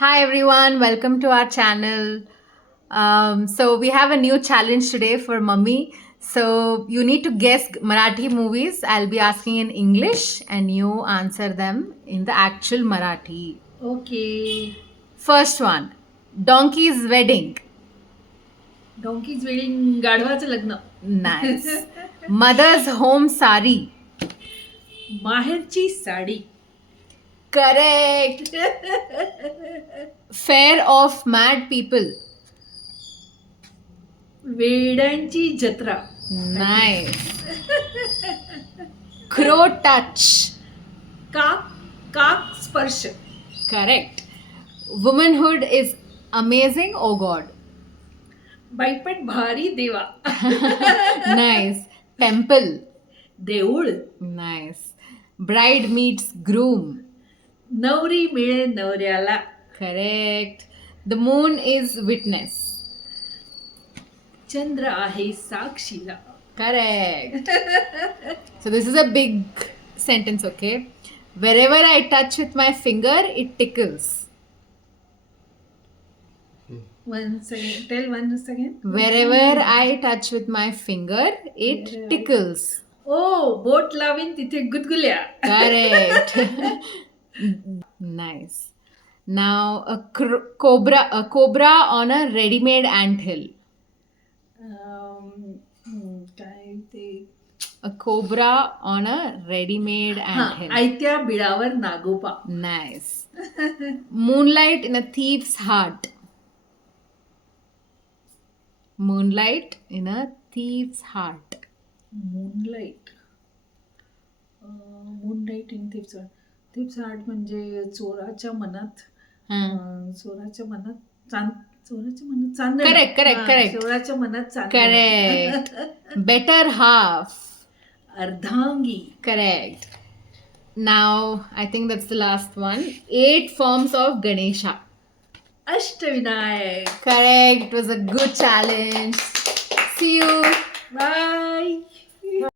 Hi everyone, welcome to our channel. So we have a new challenge today for Mummy. So you need to guess Marathi movies. I'll be asking in English and you answer them in the actual Marathi. Okay. First one, Donkey's Wedding. Donkey's wedding गाढवाचं लग्न. Nice. Mother's Home Sari. Maherchi sari. Correct. Fair of Mad People. वेड्यांची जत्रा. Nice. Crow Touch. काक काक स्पर्श. Correct. Womanhood is amazing. Oh God. बाईपट भारी देवा. Nice. Temple. देऊळ. Nice. Bride meets groom. Navri Mile नवऱ्याला. Correct. The moon is witness. चंद्र आहे साक्षीला. Correct. So this is a big sentence, okay? Wherever I touch with my finger, it tickles. One second tell one second. Wherever I touch with my finger, it tickles. ओ बोट लावीन तिथे गुदगुल्या. Correct. Nice. Now a cobra on a ready-made anthill. काय ते. A cobra on a ready-made हा, anthill. आयत्या बिळावर Nagoba. Nice. Moonlight in a thief's heart. Moonlight in a thief's heart. Moonlight. Moonlight in thief's heart. Thief's heart म्हणजे चोराच्या मनात. चोराच्या मनात चांदणं. Correct. चोराच्या मनात चांदणं. Correct. Better half. अर्धांगी. Correct. Now, I think that's the last one. 8 forms of Ganesha. Ashtavinayak. Correct. It was a good challenge. See you. Bye.